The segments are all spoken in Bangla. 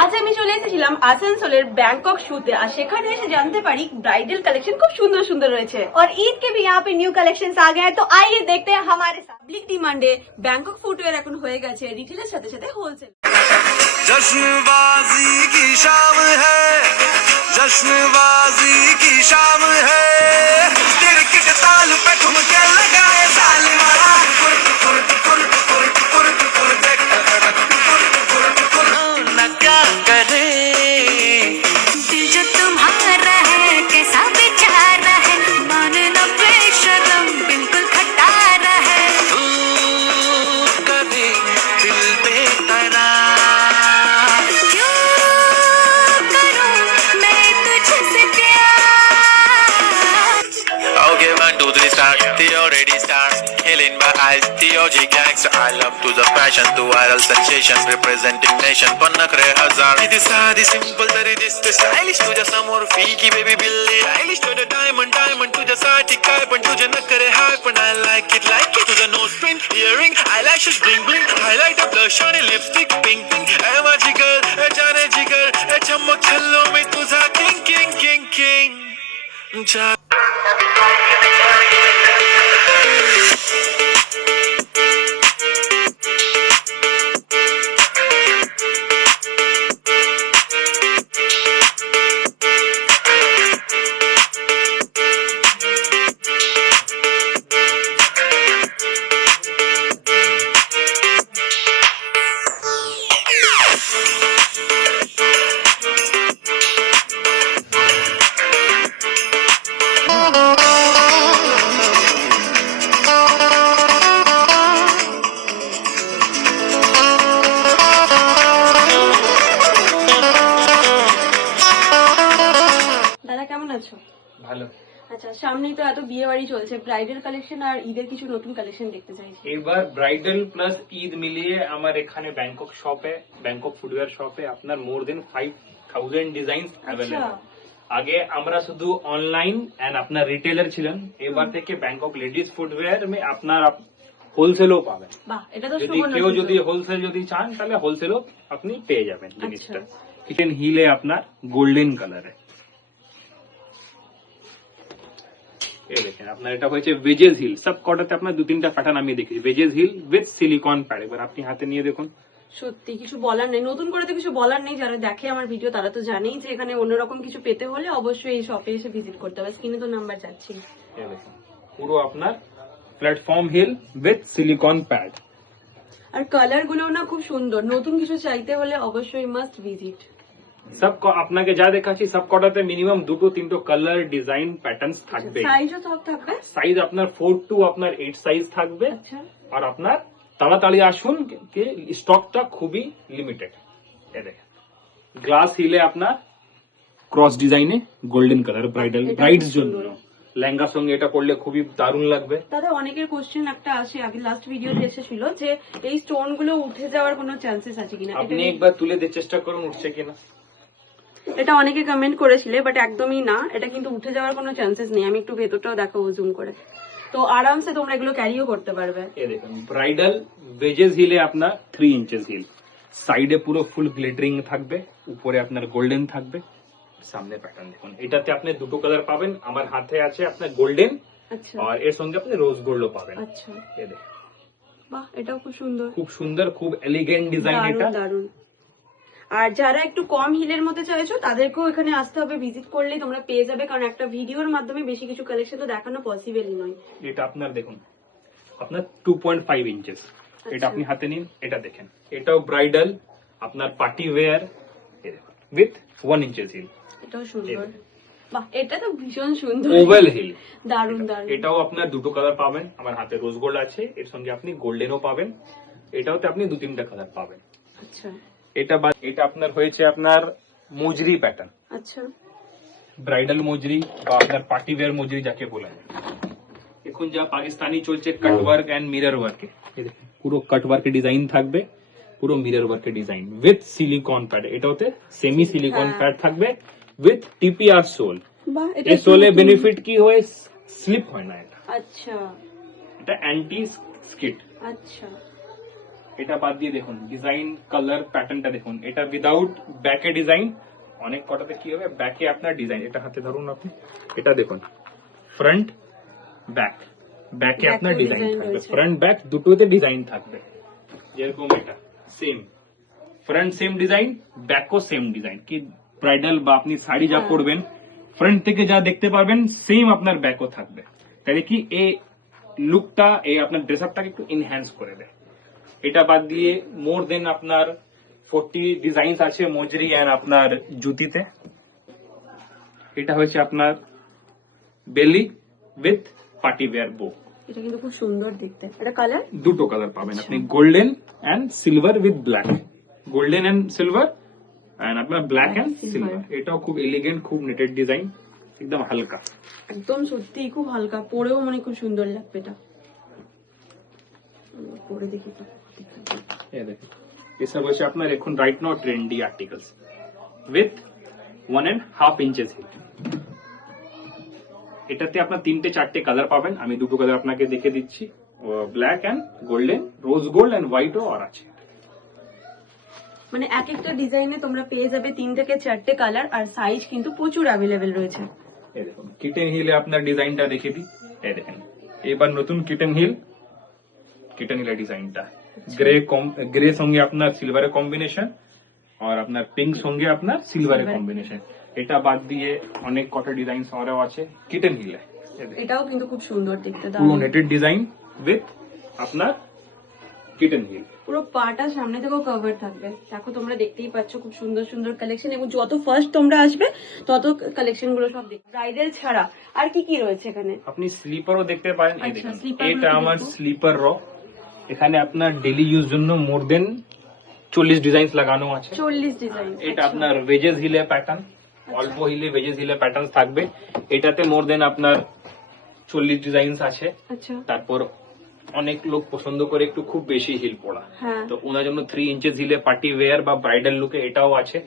আজ আমি চলে এসেছিলাম আসানসোলের बैंकॉक শুতে, আর সেখানে এসে জানতে পারি ব্রাইডাল কালেকশন খুব সুন্দর সুন্দর রয়েছে और ईद के भी यहाँ पे न्यू कलेक्शंस आ गए हैं। तो आइए देखते हैं हमारे साथ। पाब्लिक डिमांडे बैंकॉक ফুটওয়্যার এখন হয়ে গেছে রিটেলের সাথে সাথে হোলসেল। जश्नबाजी की शाम है, जश्नबाजी की शाम है, गिरगिट ताल पे ठुमके लगाए जालिमा, ना क्या करे दिल जो तुम्हारा है कैसा बेचारा है, मानना बेशरम बिल्कुल खटारा है। तू कभी दिल बेकरार, क्यों करूं मैं तुझसे प्यार। Okay, 1, 2, 3 start. Theo ready start. Killing my eyes. Theo G gangster. I love to the fashion, to viral sensation, representing nation. Pannakre hazar. It is sad, simple, that it is the stylish. तुझ्या समोर फीकी baby बिल्ली. Stylish to the diamond, diamond तुझ्या साठी काय पण तुझे नखरे हाय पण I like it. तुझं nose pin, earring, eyelashes bling bling, highlighter, blush आणि lipstick pink pink. ए माझी girl, ए जाने जिगर, ए चमक छल्लो में तुझा king king king king. দাদা কেমন আছো? ভালো। আচ্ছা, সামনেই তো এত বিয়ে বাড়ি চলছে, ব্রাইডাল কালেকশন আর ঈদের কিছু নতুন কালেকশন দেখতে চাইছি। এবার ব্রাইডাল প্লাস ঈদ মিলিয়ে আমার এখানে ব্যাংকক শপে, ব্যাংকক ফুটওয়্যার শপে আপনার মোর দেন 5000 ডিজাইনস অ্যাভেলেবল। আগে আমরা শুধু অনলাইন এন্ড আপনার রিটেলার ছিলাম, এবার থেকে ব্যাংকক লেডিস ফুটওয়্যার মে আপনার হোলসেলও পাবেন। বাহ, এটা তো যদি কেউ যদি হোলসেল যদি চান তাহলে হোলসেলও আপনি পেয়ে যাবেন জিনিসটা। কিচেন হিলে আপনার গোল্ডেন কালারে, এই দেখেন আপনার এটা হয়েছে ভেজেস হিল। সব কটাতে আপনার 2-3টা প্যাটার্ন আমি দেখেছি। Wedges heel with silicone pad, এবার আপনি হাতে নিয়ে দেখুন। সত্যি কিছু বলার নেই, নতুন করে তো কিছু বলার নেই। যারা দেখে আমার ভিডিও তারা তো জানেই যে এখানে অন্যরকম কিছু পেতে হলে অবশ্যই এই শপে এসে ভিজিট করতে হবে। স্ক্রিনে তো নাম্বার যাচ্ছে। এই দেখুন পুরো আপনার platform heel with silicone pad, আর কালার গুলো না খুব সুন্দর। নতুন কিছু চাইতে হলে অবশ্যই মাস্ট ভিজিট। সব আপনাকে যা দেখাচ্ছি সব কটাতে মিনিমাম 2-3টো কালার ডিজাইন প্যাটার্ন থাকবে। সাইজও সব থাকবে। সাইজ আপনার 4 to আপনার 8 সাইজ থাকবে। আচ্ছা, আর আপনার তাড়াতাড়ি আসুন, স্টকটা খুবই লিমিটেড। এই দেখেন গ্লাস হিলে আপনার ক্রস ডিজাইনে গোল্ডেন কালার, ব্রাইডাল ব্রাইডস জন্য লেহেঙ্গার সঙ্গে এটা পরলে খুবই দারুণ লাগবে। দাদা অনেকের কোশ্চেন একটা আসে, আগে লাস্ট ভিডিওতে এসেছিল যে এই স্টোন গুলো উঠে যাওয়ার কোনো চান্সেস আছে কিনা। আপনি একবার তুলে দিয়ে চেষ্টা করুন উঠছে কিনা। এটা অনেকে কমেন্ট করেছিলে, বাট একদমই না, এটা কিন্তু উঠে যাওয়ার কোনো চান্সেস নেই। আমি একটু ভেতরটাও দেখাবো জুম করে, তো আরামসে তোমরা এগুলো ক্যারিও করতে পারবে। এই দেখুন ব্রাইডাল ভেজেস হিলে আপনার 3 ইঞ্চেস হিল, সাইডে পুরো ফুল গ্লিটারিং থাকবে, উপরে আপনার গোল্ডেন থাকবে। সামনে প্যাটার্ন দেখুন, এটাতে আপনি 2টো কালার পাবেন। আমার হাতে আছে আপনার গোল্ডেন, আচ্ছা, আর এর সঙ্গে আপনি রোজ গোল্ডও পাবেন। আচ্ছা, এই দেখুন বাহ, এটাও খুব সুন্দর, খুব সুন্দর, খুব এলিগেন্ট ডিজাইন এটা। দারুণ। আর যারা একটু কম হিলের মধ্যে চাইছো তাদেরকেও এখানে আসতে হবে, ভিজিট করলেই তোমরা পেয়ে যাবে, কারণ একটা ভিডিওর মাধ্যমে বেশি কিছু কালেকশন তো দেখানো পসিবলই নয়। এটা আপনার দেখুন আপনার 2.5 ইঞ্চেস, এটা আপনি হাতে নিন, এটা দেখেন এটাও ব্রাইডাল আপনার party wear with 1 inches heel. এটাও সুন্দর, বাহ, এটা তো ভীষণ সুন্দর, ওভাল হিল, দারুণ দারুণ। এটাও আপনার 2টো কালার পাবেন। আমার হাতে রোজ গোল্ড আছে, এর সঙ্গে আপনি গোল্ডেনও পাবেন। এটাওতে আপনি 2-3টা কালার পাবেন। আচ্ছা, এটা আপনার হয়েছে আপনার মজরি প্যাটার্ন, আচ্ছা, ব্রাইডাল মজরি বা আপনার পার্টি ওয়্যার মজরি যাকে বলা যায়। এখন যা পাকিস্তানি চলছে কাটওয়ার্ক এন্ড মিরর ওয়ার্কে, পুরো কাটওয়ার্কের ডিজাইন থাকবে, পুরো মিরর ওয়ার্কের ডিজাইন উইথ সিলিকন প্যাড। এটাতে সেমি সিলিকন প্যাড থাকবে উইথ টিপিআর সোল। বাহ, এই সোলে বেনিফিট কি হয়, স্লিপ হয় না এটা। আচ্ছা, এটা অ্যান্টি স্কিড। আচ্ছা, এটা বাদ দিয়ে দেখুন ডিজাইন কালার প্যাটার্নটা দেখুন, এটা উইদাউট ব্যাকে ডিজাইন। অনেক কটাতে কি হবে ব্যাকে আপনার ডিজাইন, এটা হাতে ধরুন আপনি, এটা দেখুন ফ্রন্ট ব্যাক, ব্যাকে আপনার ডিজাইন থাকবে, ফ্রন্ট ব্যাক দুটোতে ডিজাইন থাকবে। যেরকম এটা সেম ফ্রন্ট সেম ডিজাইন, ব্যাকও সেম ডিজাইন, কি ব্রাইডাল বা আপনি শাড়ি যা পরবেন ফ্রন্ট থেকে যা দেখতে পারবেন সেম আপনার ব্যাকও থাকবে। তাহলে কি এই লুকটা এই আপনার ড্রেস আপটাকে একটু এনহ্যান্স করে দেয়। এটা বাদ দিয়ে মোর দেন আপনার 40 ডিজাইন আছে মজরি এন্ড আপনার জুতিতে। এটা হচ্ছে আপনার বেলি উইথ পার্টি ওয়্যার বো। এটা কিন্তু খুব সুন্দর দেখতে। এটা কালার দুটো কালার পাবেন আপনি, golden and silver with black, golden and silver and আপনার ব্ল্যাক এন্ড সিলভার। এটাও খুব এলিগেন্ট, খুব নেটেড ডিজাইন, একদম হালকা, একদম সত্যি খুব হালকা, পরেও মানে খুব সুন্দর লাগবে। এটা পরে দেখি তো, ये देखिए ये सब হচ্ছে আপনার এখন right now trendy articles with 1.5 inches heel. এটাতে আপনার 3-4টে কালার পাবেন, আমি দুটো কালার আপনাকে দেখে দিচ্ছি, black and golden, rose gold and হোয়াইটও আর আছে। মানে এক একটা ডিজাইনে তোমরা পেয়ে যাবে 3 থেকে 4টে কালার, আর সাইজ কিন্তু প্রচুর অ্যাভেলেবেল রয়েছে। এই দেখুন কিটেন হিলে আপনার ডিজাইনটা দেখে দিই, এই দেখেন এবার নতুন কিটেন হিলের ডিজাইনটা গ্রে সঙ্গে আপনার সিলভারের কম্বিনেশন, আর আপনার পিঙ্ক সঙ্গে আপনার সিলভারের কম্বিনেশন। এটা বাদ দিয়ে অনেক কটা ডিজাইন আরও আছে কিটেন হিলে। এটাও কিন্তু খুব সুন্দর দেখতে, পুরো নেটেড ডিজাইন উইথ আপনার কিটেন হিল। পুরো পাটা সামনে থেকেও কভার থাকবে। দেখো তোমরা দেখতেই পাচ্ছ খুব সুন্দর সুন্দর কালেকশন, এবং যত ফার্স্ট তোমরা আসবে তত কালেকশন গুলো সব দেখবে। ব্রাইডাল ছাড়া আর কি কি রয়েছে এখানে? আপনি স্লিপারও দেখতে পারেন, এই আচ্ছা, দেখুন স্লিপার এটা গুলো আমার দেখবো। স্লিপার র। এখানে আপনার ডেইলি ইউজ জন্য মোর দেন 40 ডিজাইন লাগানো আছে। 40 ডিজাইন। এটা আপনার ভেজেস হিলে প্যাটার্ন, অল্প হিলে ভেজেস হিলে প্যাটার্ন থাকবে। এটাতে মোর দেন আপনার 40 ডিজাইন আছে। আচ্ছা, তারপর অনেক লোক পছন্দ করে একটু খুব বেশি হিল পড়া, হ্যাঁ তো ওনার জন্য 3 ইঞ্চেস হিলে পার্টি ওয়্যার বা ব্রাইডাল লুকে এটাও আছে।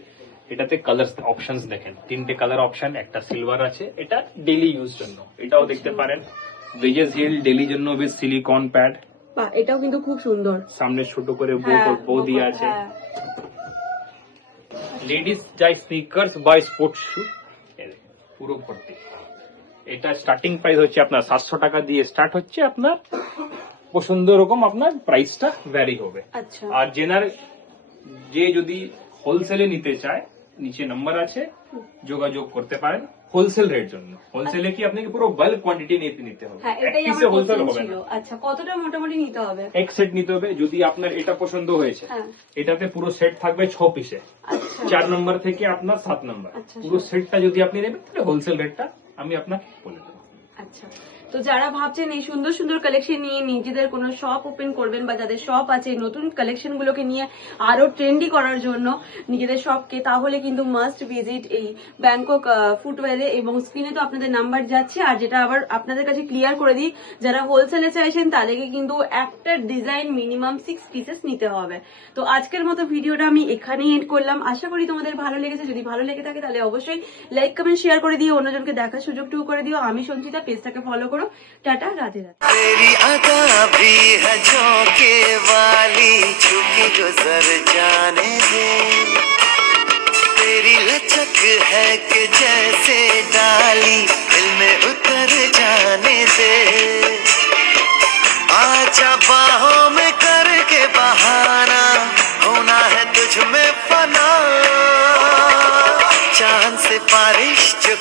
এটাতে কালার অপশনস দেখেন, 3টে কালার অপশন, একটা সিলভার আছে, এটা ডেইলি ইউজ জন্য, এটাও দেখতে পারেন। ভেজেস হিল ডেইলি জন্য উইথ সিলিকন প্যাড, বাহ এটাও কিন্তু খুব সুন্দর। সামনে ছোট করে হ্যাঁ, বো দিয়ে আছে। হ্যাঁ। লেডিস যাই স্নিকার্স বা স্পোর্টস শু পুরো ভর্তি। এটা স্টার্টিং প্রাইস হচ্ছে আপনার 700 টাকা দিয়ে স্টার্ট হচ্ছে, আপনার পছন্দ রকম আপনার প্রাইসটা ভ্যারি হবে। আচ্ছা, আর যে যদি হোলসেলে নিতে চায় নিচে নাম্বার আছে, যোগাযোগ করতে পারেন হোলসেল রেট জন্য। হোলসেলে কি আপনাকে পুরো বাল্ক কোয়ান্টিটি নিতে হবে, হ্যাঁ এক এটাই পিসে আমার হোলসেল কোশ্চেন হবে ছিল। না। আচ্ছা, কতটা মোটামুটি নিতে হবে? এক সেট নিতে হবে। যদি আপনার এটা পছন্দ হয়েছে, হ্যাঁ, এটাতে পুরো সেট থাকবে 6 পিসে, আচ্ছা 4 নম্বর থেকে আপনার 7 নম্বর। আচ্ছা, পুরো সেটটা যদি আপনি নেবেন তাহলে হোলসেল রেটটা আমি আপনাকে বলে দেবো। আচ্ছা। তো যারা ভাবছেন এই সুন্দর সুন্দর কালেকশন নিয়ে নিজেদের কোনো শপ ওপেন করবেন, বা যাদের শপ আছে নতুন কালেকশন গুলোকে নিয়ে আরো ট্রেন্ডি করার জন্য নিজেদের শপকে, তাহলে কিন্তু মাস্ট ভিজিট এই ব্যাংকক ফুটওয়্যারে। এবং স্ক্রিনে তো আপনাদের নাম্বার যাচ্ছে। আর যেটা আবার আপনাদের কাছে ক্লিয়ার করে দিই, যারা হোলসেলে চাইছেন তাদেরকে কিন্তু একটা ডিজাইন মিনিমাম 6 পিসেস নিতে হবে। তো আজকের মতো ভিডিওটা আমি এখানেই এন্ড করলাম। আশা করি তোমাদের ভালো লেগেছে। যদি ভালো লেগে থাকে তাহলে অবশ্যই লাইক কমেন্ট শেয়ার করে দিও, অন্যজনকে দেখার সুযোগটুকু করে দিও। আমি সঞ্চিতা, পেজটাকে ফলো করো। টাটা, রাধে রাধে। तेरी अदा भी है झोंके वाली, झुकी गुजर जाने दे। तेरी लचक है कि जैसे डाली दिल में उतर जाने दे। आजा बाहों में करके बहाना, होना है तुझ में फना। चांद से बारिश जो